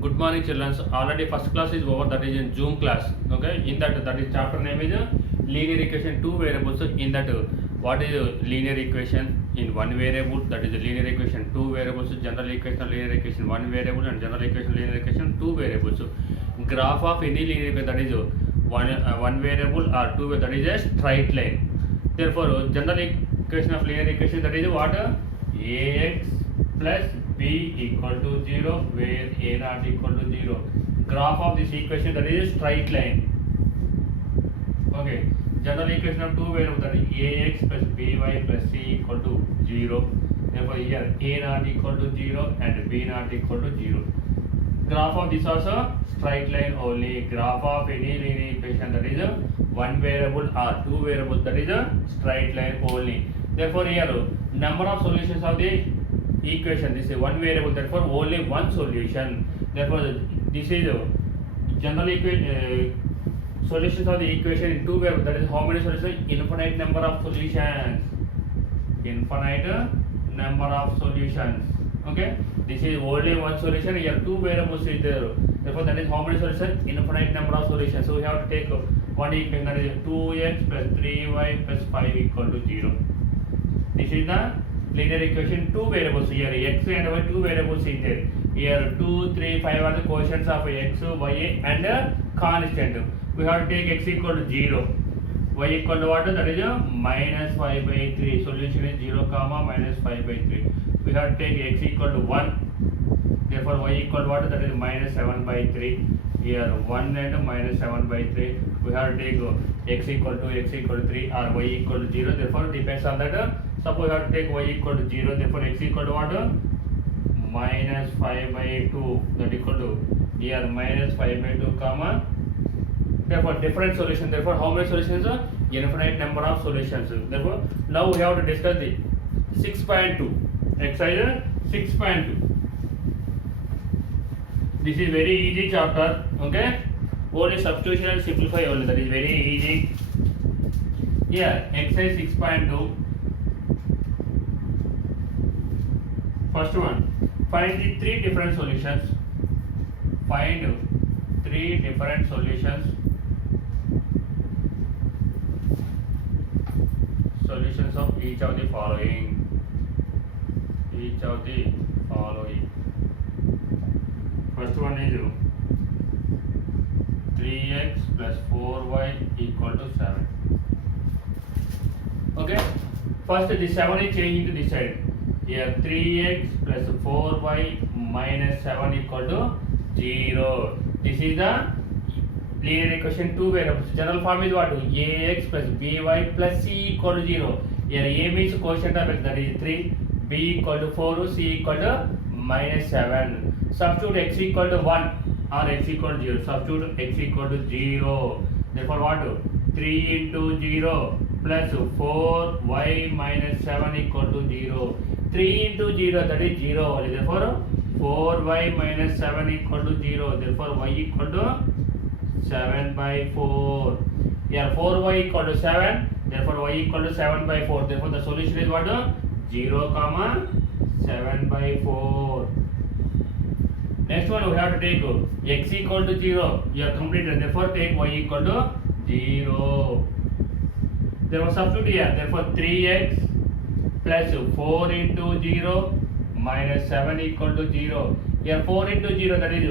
Good morning, children. Already first class is over. That is in Zoom class. Okay. In that is chapter name is linear equation two variables. In that, what is linear equation in one variable? That is linear equation two variables. General equation linear equation one variable and general equation linear equation two variables. Graph of any linear equation, that is one variable or two, that is a straight line. Therefore, general equation of linear equation, that is what ax plus b equal to 0, where a not equal to 0. Graph of this equation, that is a straight line. Okay. General equation of two variables, that is ax plus by plus c equal to 0. Therefore, here a not equal to 0 and b not equal to 0. Graph of this also straight line only. Graph of any linear equation, that is one variable or two variables, that is a straight line only. Therefore, here number of solutions of the equation, this is one variable, therefore only one solution. Therefore, this is general solutions of the equation in two variables, that is how many solutions? Infinite number of solutions. Infinite number of solutions. Okay, this is only one solution. Here two variables is there. Therefore, that is how many solutions? Infinite number of solutions. So we have to take one equation, that is 2x plus 3y plus 5 equal to 0. This is the linear equation two variables. Here x and y two variables is there. Here 2, 3, 5 are the quotients of x, y and constant. We have to take x equal to 0. Y equal to what? That is minus 5 by 3. Solution is 0 comma minus 5 by 3. We have to take x equal to 1. Therefore, y equal to what? That is minus 7 by 3. Here 1 and minus 7 by 3. We have to take x equal to 3 or y equal to 0. Therefore, depends on that. Suppose we have to take y equal to 0. Therefore, x equal to what? Minus 5 by 2. That equal to here minus 5 by 2 comma. Therefore, different solution. Therefore, how many solutions? Infinite number of solutions. Therefore, now we have to discuss the 6.2. Exercise 6.2. This is very easy chapter. Okay. Only substitution and simplify only. That is very easy. Here, exercise 6.2. First one. Find the three different solutions. Find three different solutions. Solutions of each of the following. Each of the following. First one is 3x plus 4y equal to 7. Okay. First, the 7 is changing to this side. Here 3x plus 4y minus 7 equal to 0. This is the linear equation two variables. General form is what? Ax plus by plus c equal to 0. Here a means quotient of x, that is 3. B equal to 4, c equal to minus 7. Substitute x equal to 1 or x equal to 0. Substitute x equal to 0. Therefore, what? 3 into 0 plus 4y minus 7 equal to 0. 3 into 0, that is 0 only. Therefore, 4y minus 7 equal to 0. Therefore, y equal to 7 by 4. Here 4y equal to 7. Therefore, y equal to 7 by 4. Therefore, the solution is what? 0 comma 7 by 4. Next one, we have to take x equal to 0. You are completed. Therefore, take y equal to 0. Therefore, substitute here. Therefore, 3x plus 4 into 0 minus 7 equal to 0. Here 4 into 0, that is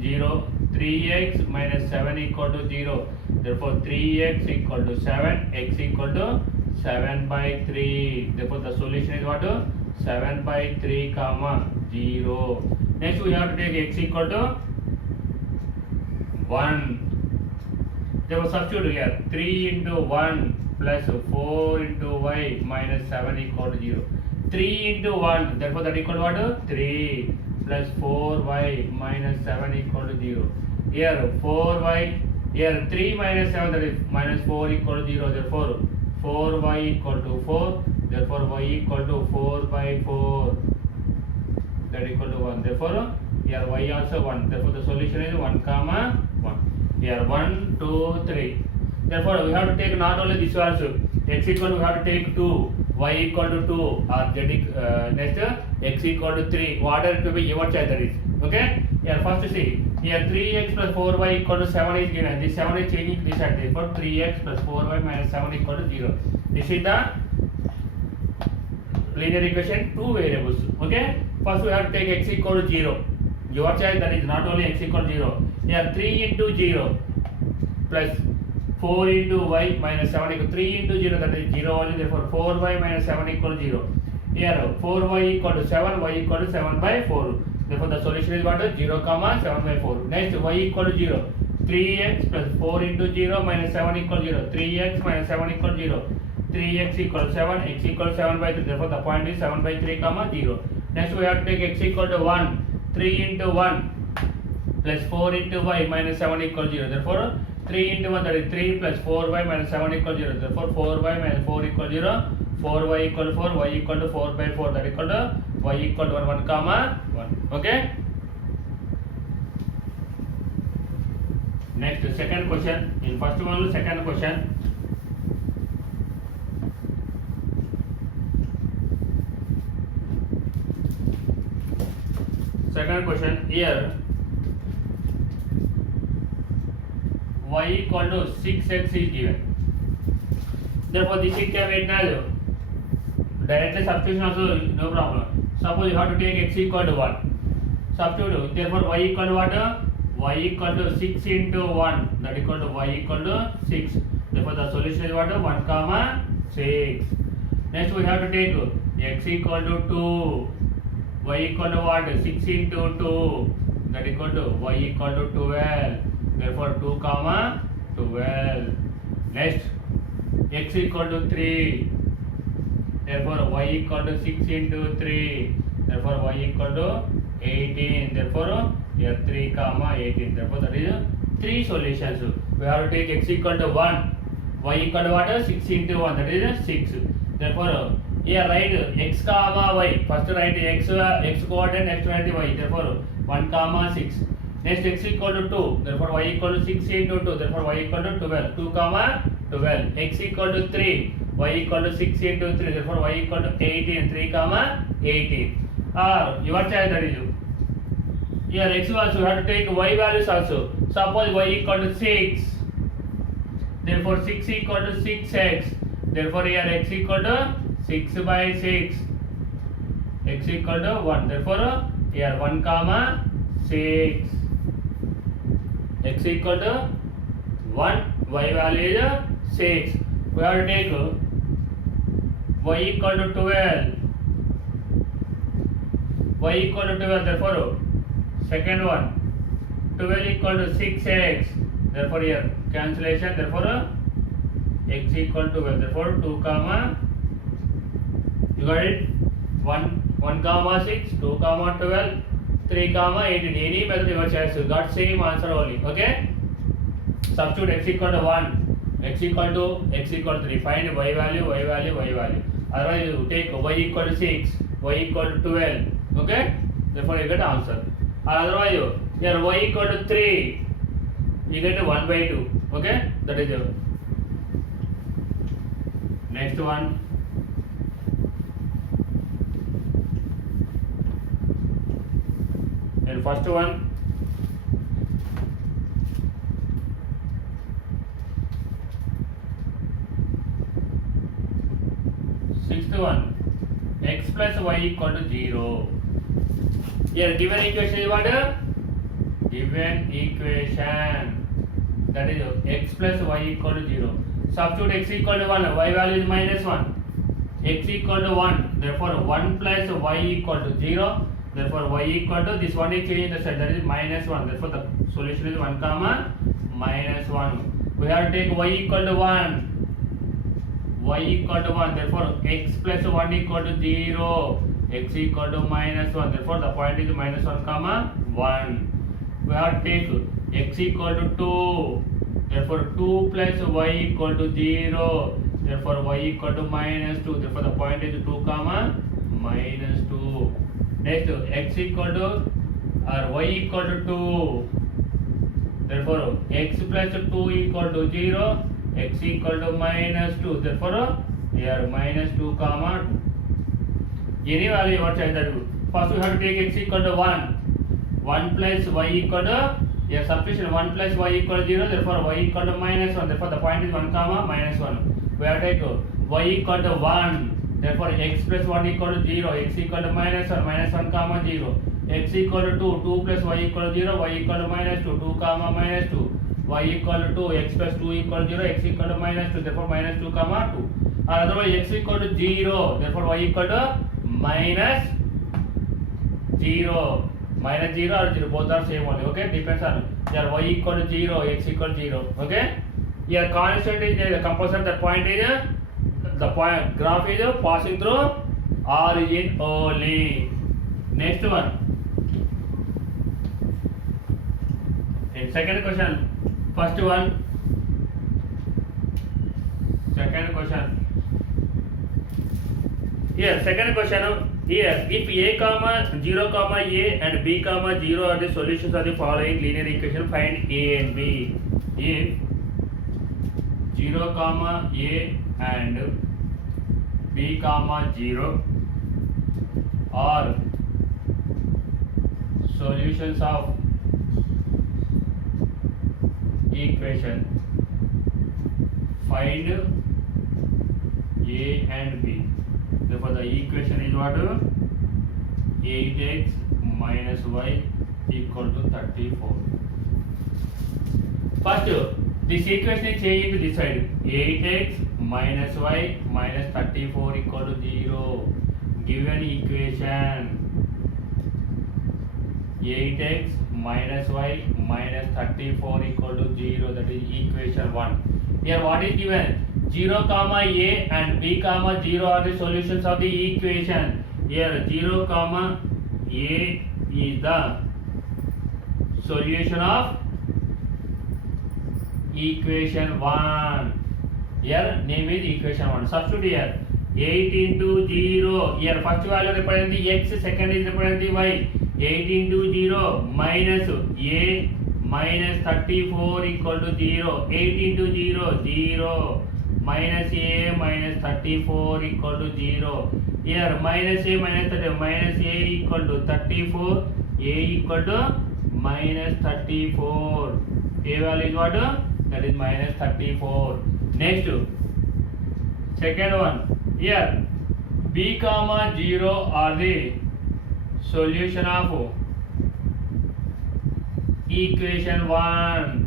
0. 3x minus 7 equal to 0. Therefore, 3x equal to 7. X equal to 7 by 3. Therefore, the solution is what? 7 by 3 comma 0. Next, we have to take x equal to 1. Therefore, substitute here. 3 into 1 plus 4 into y minus 7 equal to 0. 3 into 1. Therefore, that equal to what? 3 plus 4y minus 7 equal to 0. Here 4y. Here 3 minus 7, that is minus 4 equal to 0. Therefore, 4y equal to 4. Therefore, y equal to 4 by 4. That equal to 1. Therefore, here y also 1. Therefore, the solution is 1 comma 1. Here 1, 2, 3. Therefore, we have to take not only this also. X equal to, we have to take 2. Y equal to 2. Or z next x equal to 3. Whatever it will be, your choice that is. Okay. Here first see, here 3x plus 4y equal to 7 is given. This 7 is changing to this side. Therefore 3x plus 4y minus 7 equal to 0. This is the linear equation, two variables. Okay. First we have to take x equal to 0. Your choice, that is not only x equal to 0. Here 3 into 0 plus 4 into y minus 7 equal to 3 into 0, that is 0 only. Therefore 4y minus 7 equal to 0. Here 4y equal to 7, y equal to 7 by 4. Therefore the solution is what? 0 comma 7 by 4. Next y equal to 0. 3x plus 4 into 0 minus 7 equal to 0. 3x minus 7 equal to 0. 3x equal to 7, x equal to 7 by 3. Therefore the point is 7 by 3 comma 0. Next we have to take x equal to 1. 3 into 1 plus 4 into y minus 7 equal to 0. Therefore 3 into 1, that is 3 plus 4y minus 7 equal to 0. Therefore 4y minus 4 equal to 0. 4y equal to 4, y equal to 4 by 4, that equal to y equal to 1 comma 1. Okay. Next second question. In first one, second question. Second question, here y equal to 6x is given. Therefore this is can written as directly substitution also no problem. Suppose you have to take x equal to 1. Substitute. Therefore y equal to what? Y equal to 6 into 1, that equal to y equal to 6. Therefore the solution is what? 1 comma 6. Next we have to take x equal to 2. Y equal to what? 6 into 2, that equal to y equal to 12. Therefore 2 comma 12. Next x equal to 3. Therefore y equal to 6 into 3. Therefore y equal to 18. Therefore here 3 comma 18. Therefore that is 3 solutions. We have to take x equal to 1. Y equal to what? 6 into 1. That is 6. Therefore here write x comma y. First write x coordinate, next write y. Therefore 1 comma 6. Next x equal to 2. Therefore y equal to 6 into 2. Therefore y equal to 12. 2 comma 12. X equal to 3. Y equal to 6 into 3. Therefore y equal to 18. 3 comma 18. Or your choice, that is you. Here x also you have to take y values also. Suppose y equal to 6. Therefore 6 equal to 6x. Therefore here x equal to 6 by 6. X equal to 1. Therefore here 1 comma 6. X equal to 1. Y value is 6. We have to take y equal to 12. Y equal to 12. Therefore second one 12 equal to 6x. Therefore here cancellation. Therefore x equal to 12. Therefore 2 comma, you got it, 1 comma 6, 2 comma 12, 3 comma 18. Any method your choice. You got same answer only. Okay. Substitute x equal to 1, x equal to 3. Find y value, y value, y value. Otherwise you take y equal to 6, y equal to 12. Okay. Therefore you get answer. Otherwise here y equal to 3, you get 1 by 2. Okay. That is your next one. And first one, sixth one, x plus y equal to 0. Here given equation is what? Given equation, that is x plus y equal to 0. Substitute x equal to 1, y value is minus 1. X equal to 1, therefore 1 plus y equal to 0. Therefore y equal to, this one is changing the side, that is minus 1. Therefore the solution is 1 comma minus 1. We have to take y equal to 1. Y equal to 1. Therefore x plus 1 equal to 0. X equal to minus 1. Therefore the point is minus 1 comma 1. We have to take x equal to 2. Therefore 2 plus y equal to 0. Therefore y equal to minus 2. Therefore the point is 2 comma minus 2. Next x equal to or y equal to 2. Therefore x plus 2 equal to 0. X equal to minus 2. Therefore here minus 2 comma 2. Any value what choice that do. First we have to take x equal to 1. 1 plus y equal to, yeah, substitution 1 plus y equal to 0, therefore y equal to minus 1, therefore the point is 1 comma minus 1. We have to take y equal to 1, therefore x plus 1 equal to 0, x equal to minus 1 comma 0, x equal to 2, 2 plus y equal to 0, y equal to minus 2, 2 comma minus 2, y equal to 2, x plus 2 equal to 0, x equal to minus 2, therefore minus 2 comma 2. Otherwise x equal to 0, therefore y equal to minus 0. Minus 0 or 0, both are same only, okay? Depends on, here y equal to 0, x equal to 0, okay? Here constant is the composite, that point is, the point graph is passing through origin only. Next one. In second question, first one. Second question. Here, second question. Here, if a comma 0 comma a and b comma 0 are the solutions of the following linear equation, find a and b. If 0 comma a and b comma 0 are solutions of equation, find a and b. Therefore the equation is what? 8x minus y equal to 34. First, this equation is changing to this side. 8x minus y minus 34 equal to 0. Given equation 8x minus y minus 34 equal to 0, that is equation 1. Here what is given? 0 comma a and b comma 0 are the solutions of the equation. Here 0 comma a is the solution of equation 1. Here name is equation 1. Substitute here 8 into 0. Here first value represent the x, second is represent the y. 8 into 0 minus a minus 34 equal to 0. 8 into 0, 0. Minus a minus 34 equal to 0. Here minus a minus 30, minus a equal to 34, a equal to minus 34. A value is what? That is minus 34. Next, second one. Here b comma 0 are the solution of equation 1.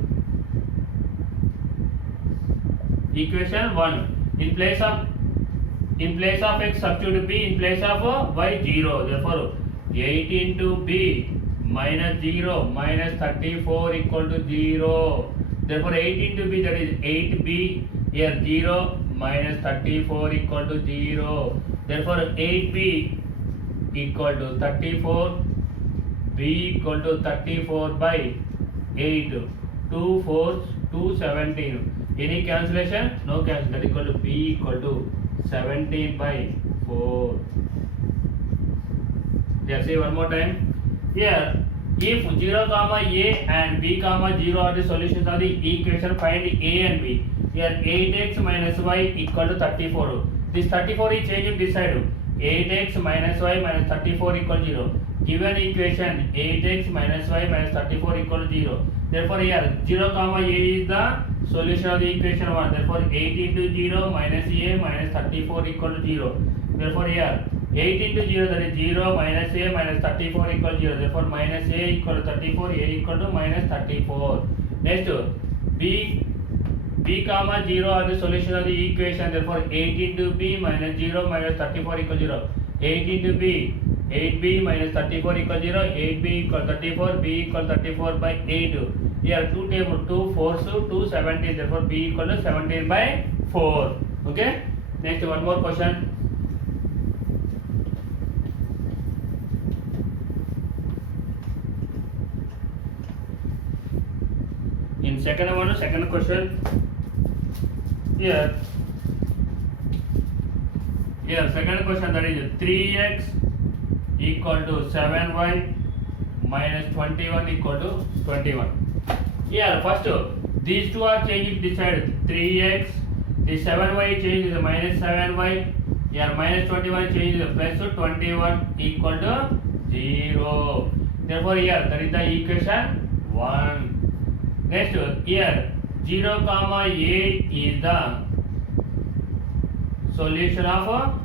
Equation 1. In place of x substitute b, in place of y 0. Therefore 8 into b minus 0 minus 34 equal to 0. Therefore 8 into b, that is 8b, here 0 minus 34 equal to 0. Therefore 8b equal to 34, b equal to 34 by 8. 2 4s 2 17. Any cancellation? No cancellation. That equal to b equal to 17 by 4. Let's see one more time. Here, if 0 comma a and b comma 0 are the solutions of the equation, find a and b. Here 8x minus y equal to 34. This 34 is changing this side. 8x minus y minus 34 equal to 0. Given equation 8x minus y minus 34 equal to 0. Therefore here 0 comma a is the solution of the equation 1. Therefore 8 into 0 minus a minus 34 equal to 0. Therefore here 8 into 0, that is 0 minus a minus 34 equal to 0. Therefore minus a equal to 34, a equal to minus 34. Next, b comma 0 are the solution of the equation. Therefore 8 into b minus 0 minus 34 equal to 0. 8 into b, 8b minus 34 equal to 0. 8b equal 34, b equal 34 by 8. Here 2 table, 2 4s, 2 17. Therefore b equal to 17 by 4. Okay. Next, one more question. In second question. Here second question, that is 3x equal to 7y minus 21 equal to 21. Here first these two are changing this side. 3x, the 7y changes to minus 7y. Here minus 21 changes to plus 21 equal to 0. Therefore here that is the equation 1. Next here 0 comma 8 is the solution of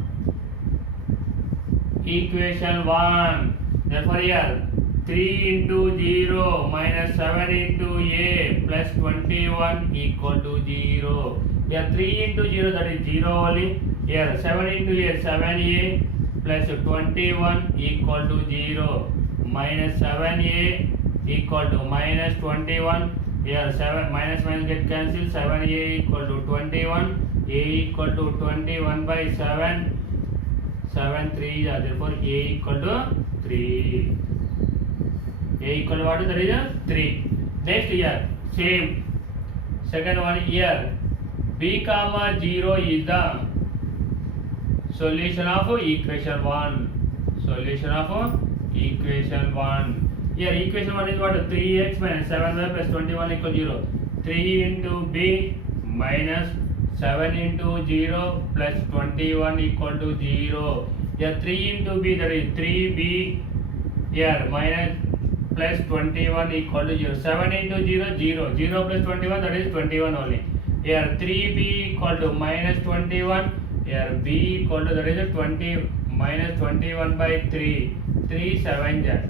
equation 1. Therefore here 3 into 0 minus 7 into a plus 21 equal to 0. Here 3 into 0 that is 0 only. Here 7 into a 7a plus 21 equal to 0. Minus 7a equal to minus 21. Here 7 minus minus get cancelled. 7a equal to 21. A equal to 21 by 7. 7 3 is therefore a equal to 3. A equal to what? That is 3. Next here same second one here b comma 0 is the solution of equation 1. Solution of equation 1. Here equation 1 is what? 3x minus 7y plus 21 equal 0. 3 into b minus 7 into 0 plus 21 equal to 0. Here 3 into b that is 3b here minus plus 21 equal to 0. 7 into 0 0. 0 plus 21 that is 21 only. Here 3b equal to minus 21. Here b equal to that is 20 minus 21 by 3. 3 7 that.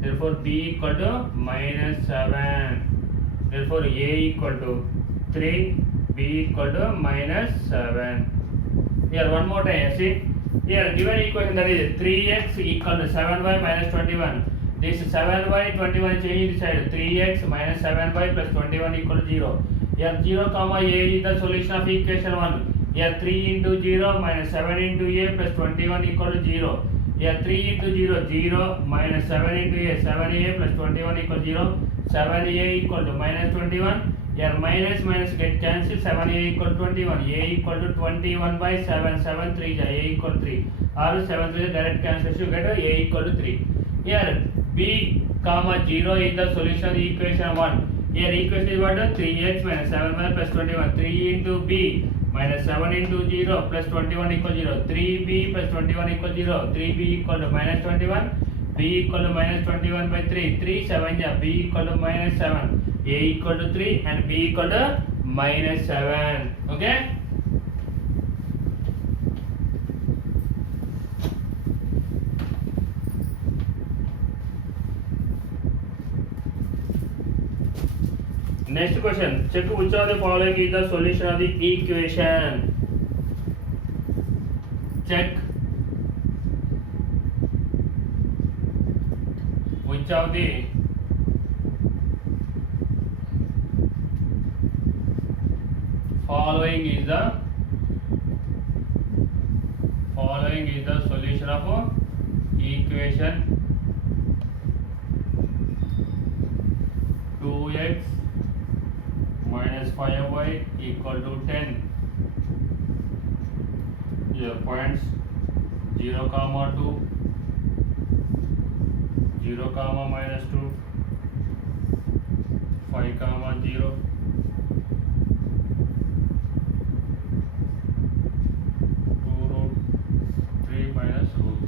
Therefore b equal to minus 7. Therefore a equal to 3. B equal to minus 7. Here one more time see. Here given equation that is 3x equal to 7y minus 21. This 7y 21 change this side. 3x minus 7y plus 21 equal to 0. Here 0 comma a is the solution of equation 1. Here 3 into 0 minus 7 into a plus 21 equal to 0. Here 3 into 0 0 minus 7 into a 7a plus 21 equal to 0. 7a equal to minus 21. Here minus minus get cancelled. 7a equal to 21. A equal to 21 by 7. 7 3 is a equal to 3. Or 7 3 is direct cancellation. You get a equal to 3. Here b comma 0 is the solution of equation 1. Here equation is what? 3x minus 7y plus 21. 3 into b minus 7 into 0 plus 21 equal 0. 3b plus 21 equal 0. 3b equal to minus 21. b equal to minus 21 by 3. 3 7 yeah. b equal to minus 7. A equal to 3 and b equal to minus 7. Okay. Next question. Check which of the following is the solution of the equation. Check which of the following is the solution of equation 2x minus 5y equal to 10. Here points 0 comma 2, 0 comma minus 2, 5 comma 0, 2 root 3 minus root.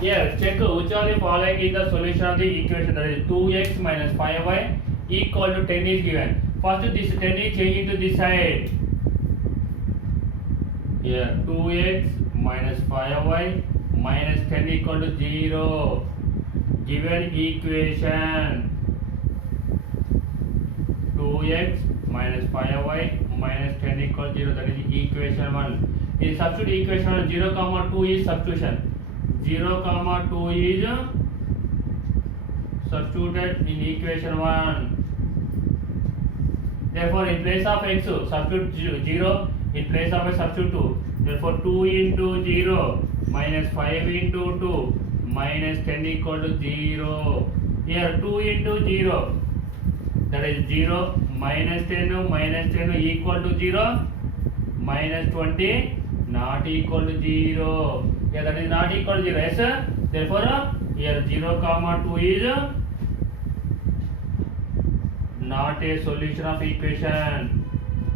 Here check which of the following is the solution of the equation, that is 2x minus 5y equal to 10 is given. First this 10 is changing to this side. Here 2x minus 5y minus 10 equal to 0. Given equation 2x minus 5y minus 10 equal to 0, that is equation 1. In substitute equation 1, 0 comma 2 is substitution. 0 comma 2 is substituted in equation 1. Therefore in place of x substitute 0, in place of a substitute 2. Therefore 2 into 0 minus 5 into 2 minus 10 equal to 0. Here 2 into 0, that is 0, minus 10 equal to 0, minus 20 not equal to 0. Here that is not equal to 0. Yes sir. Therefore here 0 comma 2 is not a solution of equation.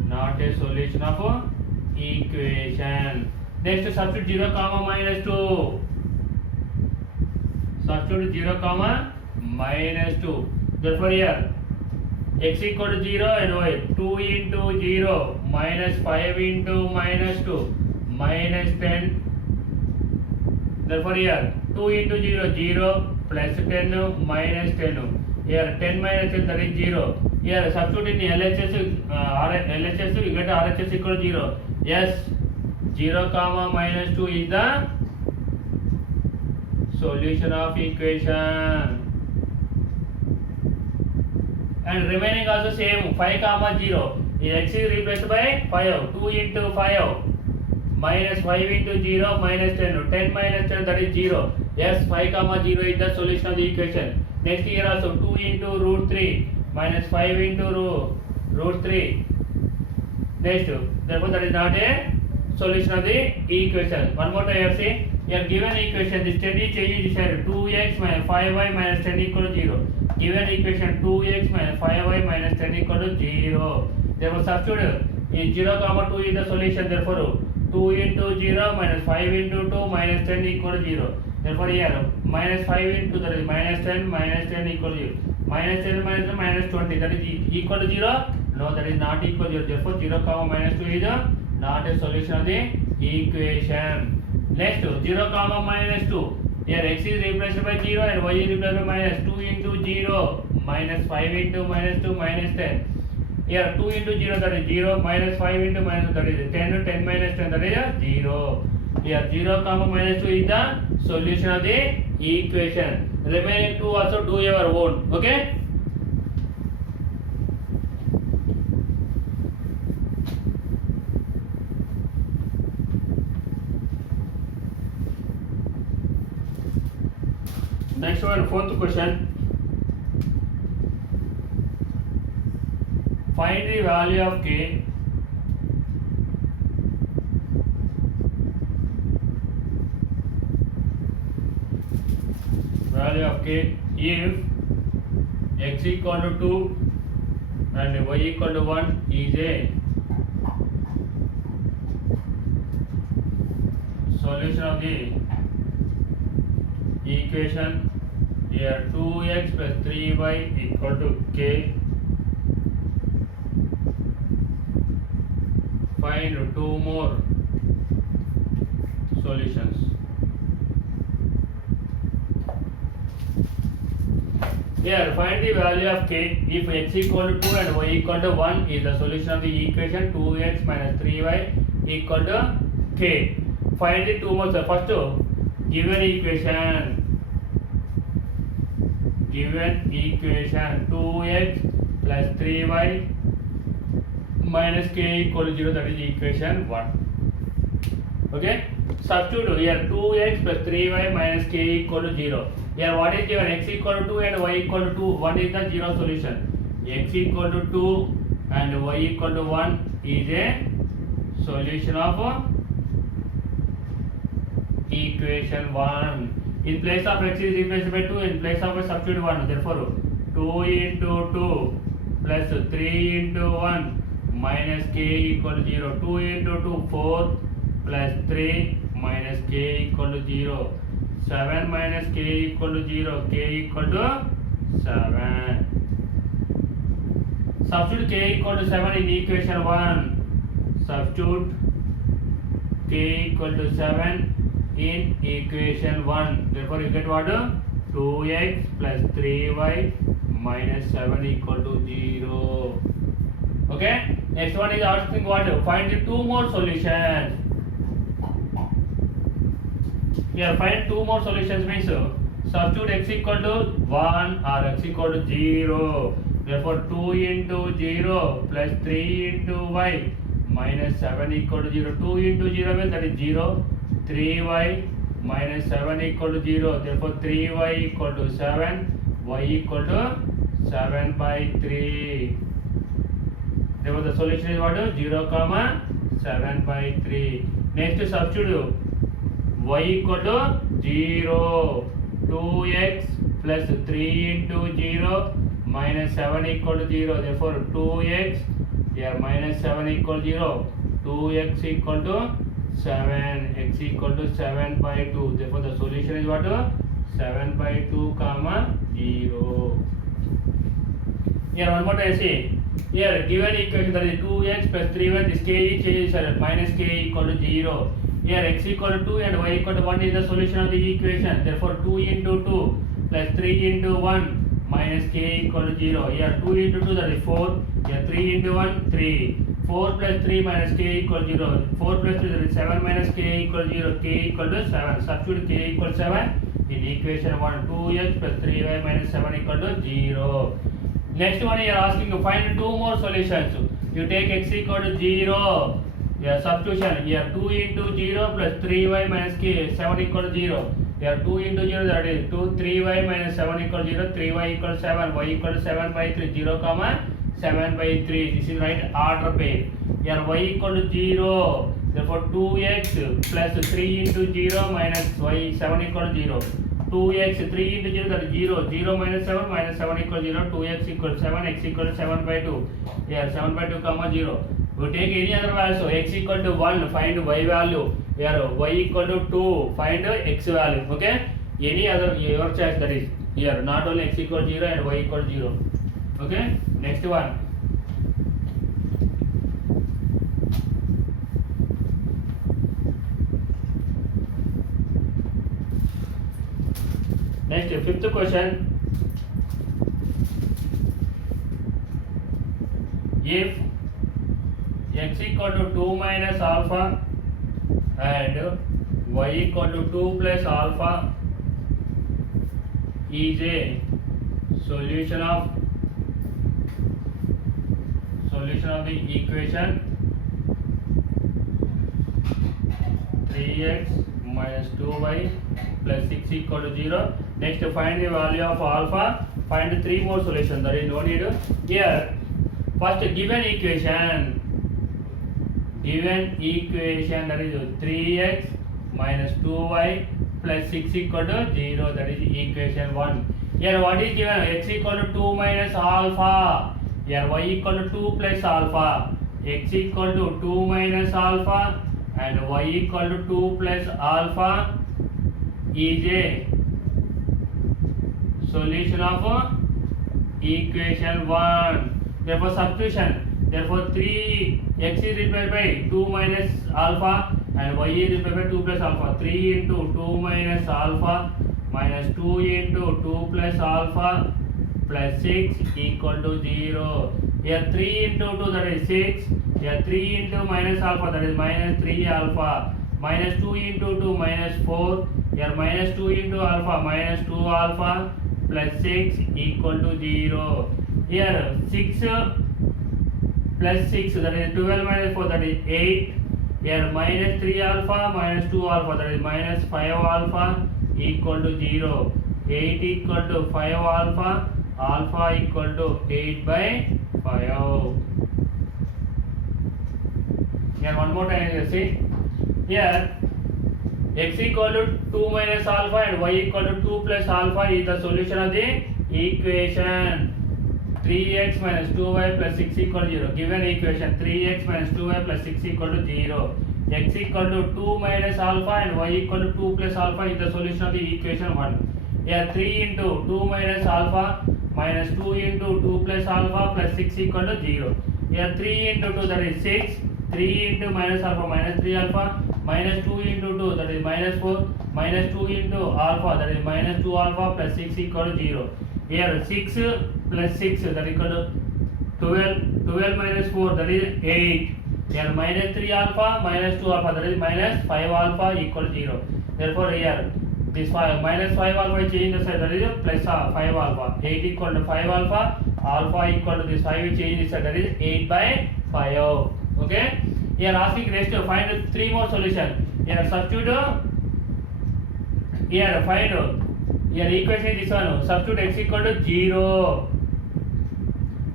Not a solution of equation. Next substitute 0 comma minus 2. Substitute 0 comma minus 2. Therefore here x equal to 0 and y 2 into 0 minus 5 into minus 2 minus 10. Therefore here 2 into 0 0 plus 10 minus 10. Here 10 minus 10, that is 0. Here substitute in LHS LHS you get RHS equal to 0. Yes, 0 comma minus 2 is the solution of equation. And remaining also same, 5 comma 0. X is replaced by 5. 2 into 5 minus 5 into 0 minus 10. 10 minus 10, that is 0. Yes, 5 comma 0 is the solution of the equation. Next here also 2 into root 3 minus 5 into root 3. Next, therefore that is not a solution of the equation. One more time here see, here given equation the steady change is 2x minus 5y minus 10 equal to 0. Given equation 2x minus 5y minus 10 equal to 0. Therefore substitute in 0 comma 2 is the solution. Therefore 2 into 0 minus 5 into 2 minus 10 equal to 0. Therefore here minus 5 into, that is minus 10 equal to 0. Minus 10 minus 10 minus 20, that is equal to 0. No, that is not equal to 0. Therefore 0 comma minus 2 is not a solution of the equation. Next 0 comma minus 2. Here x is replaced by 0 and y is replaced by minus 2 into 0 minus 5 into minus 2 minus 10. Here 2 into 0, that is 0, minus 5 into minus 2, that is 10, 10 minus 10, that is 0. Here 0 comma minus 2 is the solution of the equation. Remaining 2 also do your own. Okay. Next one, fourth question. Find the value of k if x equal to 2 and y equal to 1 is a solution of the equation. Here 2x plus 3y equal to k. Find two more solutions. Here find the value of k if x equal to 2 and y equal to 1 is the solution of the equation 2x minus 3y equal to k. Find the two more. First, given equation 2x plus 3y minus k equal to 0, that is equation 1. Okay. Substitute here 2x plus 3y minus k equal to 0. Here what is given? X equal to 2 and y equal to 2. What is the 0 solution? X equal to 2 and y equal to 1 is a solution of equation 1. In place of x is replaced by 2, in place of a substitute 1. Therefore 2 into 2 plus 3 into 1 minus k equal to 0. 2 into 2 4 plus 3 minus k equal to 0. 7 minus k equal to 0. K equal to 7. Substitute k equal to 7 in equation 1. Substitute k equal to 7 in equation 1. Therefore you get what? 2x plus 3y minus 7 equal to 0. Okay. Next one is asking what? Find the two more solutions. Here find two more solutions means substitute x equal to 1 or x equal to 0. Therefore 2 into 0 plus 3 into y minus 7 equal to 0. 2 into 0 means that is 0. 3y minus 7 equal to 0. Therefore 3y equal to 7. Y equal to 7 by 3. Therefore the solution is what? 0 comma 7 by 3. Next substitute y equal to 0. 2x plus 3 into 0 minus 7 equal to 0. Therefore 2x here minus 7 equal to 0. 2x equal to 7. X equal to 7 by 2. Therefore the solution is what? 7/2 comma 0. Here one more time see. Here given equation that is 2x plus 3y, this k is minus k equal to 0. Here x equal to 2 and y equal to 1 is the solution of the equation. Therefore 2 into 2 plus 3 into 1 minus k equal to 0. Here 2 into 2 that is 4. Here 3 into 1 3. 4 plus 3 minus k equal to 0. 4 plus 3 that is 7 minus k equal to 0. K equal to 7. Substitute k equal to 7 in equation 1. 2x plus 3y minus 7 equal to 0. Next one you are asking to find two more solutions. You take x equal to 0. Here substitution. Here 2 into 0 plus 3y minus k 7 equal to 0. Here 2 into 0 that is 2 3y minus 7 equal to 0. 3y equal to 7. Y equal to 7 by 3. 0 comma 7 by 3. This is right order pair. Here y equal to 0. Therefore 2x plus 3 into 0 minus y 7 equal to 0. 2x 3 into 0 that is 0. 0 minus 7 equal to 0. 2x equal to 7. X equal to 7 by 2. Here 7 by 2 comma 0. We take any other value. So x equal to 1 find y value. Here y equal to 2 find x value. Okay. Any other your choice that is here. Not only x equal to 0 and y equal to 0. Okay. Next one. Next, fifth question. If x equal to 2 minus alpha and y equal to 2 plus alpha is a solution of the equation 3x minus 2y plus 6 equal to 0. Next, find the value of alpha. Find 3 more solutions. There is no need. Here, first given equation that is 3x minus 2y plus 6 equal to 0. That is equation 1. Here, what is given? X equal to 2 minus alpha. Here, y equal to 2 plus alpha. X equal to 2 minus alpha and y equal to 2 plus alpha is a solution of equation 1. Therefore substitution. Therefore 3x is replaced by 2 minus alpha and y is replaced by 2 plus alpha. 3 into 2 minus alpha minus 2 into 2 plus alpha plus 6 equal to 0. Here 3 into 2 that is 6. Here 3 into minus alpha that is minus 3 alpha. Minus 2 into 2 minus 4. Here minus 2 into alpha minus 2 alpha plus 6 equal to 0. Here 6 plus 6 that is 12 minus 4 that is 8. Here minus 3 alpha minus 2 alpha that is minus 5 alpha equal to 0. 8 equal to 5 alpha. Alpha equal to 8 by 5. Here one more time you see. Here x equal to 2 minus alpha and y equal to 2 plus alpha is the solution of the equation 3x minus 2y plus 6 equal to 0. Given equation 3x minus 2y plus 6 equal to 0. X equal to 2 minus alpha and y equal to 2 plus alpha is the solution of the equation 1. Here 3 into 2 minus alpha minus 2 into 2 plus alpha plus 6 equal to 0. Here 3 into 2 that is 6. 3 into minus alpha minus 3 alpha minus 2 into 2 that is minus 4 minus 2 into alpha that is minus 2 alpha plus 6 equal to 0. Here 6 plus 6 that equal to 12. 12 minus 4 that is 8. Here minus 3 alpha minus 2 alpha that is minus 5 alpha equal to 0. Therefore here this minus 5 alpha change the side that is plus 5 alpha. 8 equal to 5 alpha. Alpha equal to this 5 change this side that is 8 by 5. Okay. Here asking next to find 3 more solution. Here substitute. Here find. Here equation is this one. Substitute x equal to 0.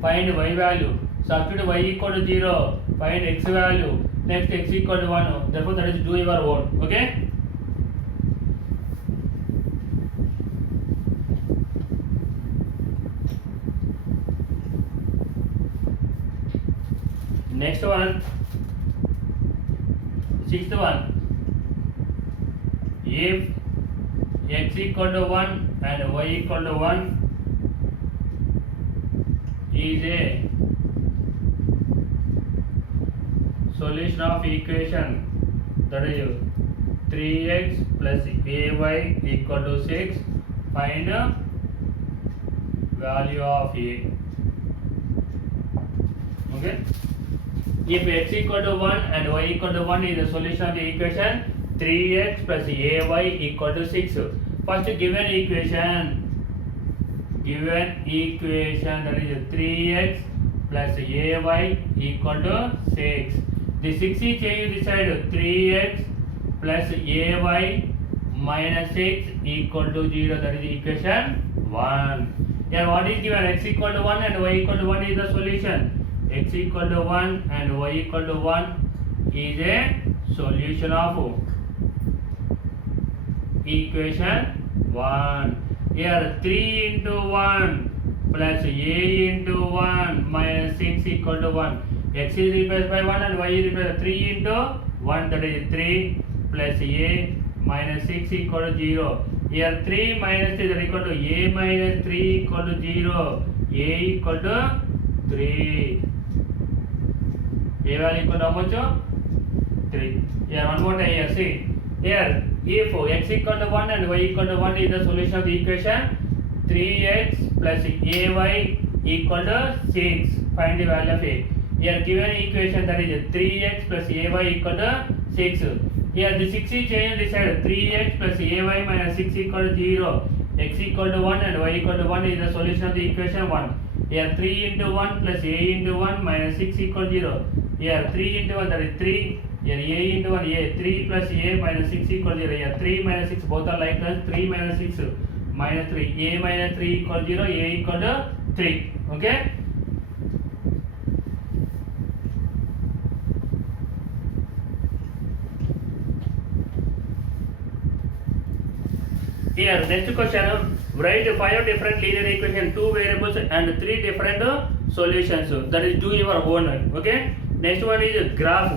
Find y value. Substitute y equal to 0. Find x value. Next x equal to 1. Therefore that is do your own. Okay. Next one. Sixth one. If x equal to 1 and y equal to 1 is a solution of equation that is 3x plus ay equal to 6. Find value of a. Okay. If x equal to 1 and y equal to 1 is the solution of the equation 3x plus ay equal to 6. First given equation that is 3x plus ay equal to 6. The 6 is changed this side, 3x plus ay minus 6 equal to 0, that is equation 1. Here what is given? X equal to 1 and y equal to 1 is the solution. X equal to 1 and y equal to 1 is a solution of equation 1. Here 3 into 1 plus a into 1 minus 6 equal to 1. X is replaced by 1 and y is replaced by 3 into 1, that is 3 plus a minus 6 equal to 0. Here 3 minus 3 is equal to a minus 3 equal to 0. A equal to 3. A value equal to how much? 3. Here one more time here, see. Here if x equal to 1 and y equal to 1 is the solution of the equation 3x plus ay equal to 6. Find the value of a. Here given equation that is 3x plus ay equal to 6. Here the 6 is changed this side, 3x plus ay minus 6 equal to 0. X equal to 1 and y equal to 1 is the solution of the equation 1. Here 3 into 1 plus a into 1 minus 6 equal to 0. Here 3 into 1, that is 3. Here a into 1, a 3 plus a minus 6 equal to 0. Here 3 minus 6 both are like this. 3 minus 6 minus 3. A minus 3 equal to 0. A equal to 3. Okay. Here next question, write 5 different linear equation, 2 variables and 3 different solutions. That is do your own. Okay. Next one is graph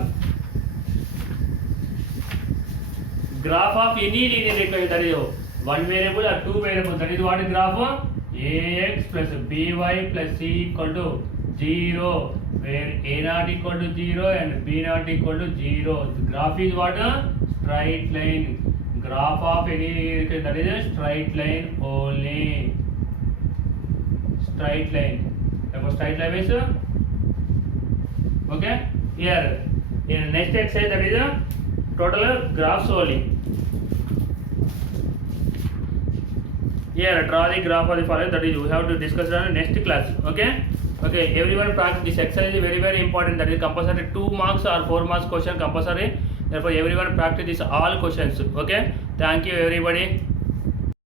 of any linear equation, that is 1 variable or 2 variables. That is what is graph? Ax plus by plus c equal to 0, where a not equal to 0 and b not equal to 0. The graph is what? Straight line. Graph of any equation, that is a straight line only. Straight line. Therefore straight line is okay. Here in next exercise, that is a total graphs only. Here draw the graph of the following, that is we have to discuss it on next class. Okay. Okay, everyone practice this exercise is very very important. That is compulsory 2 marks or 4 marks question compulsory. Therefore everyone practice this all questions. Okay. Thank you everybody.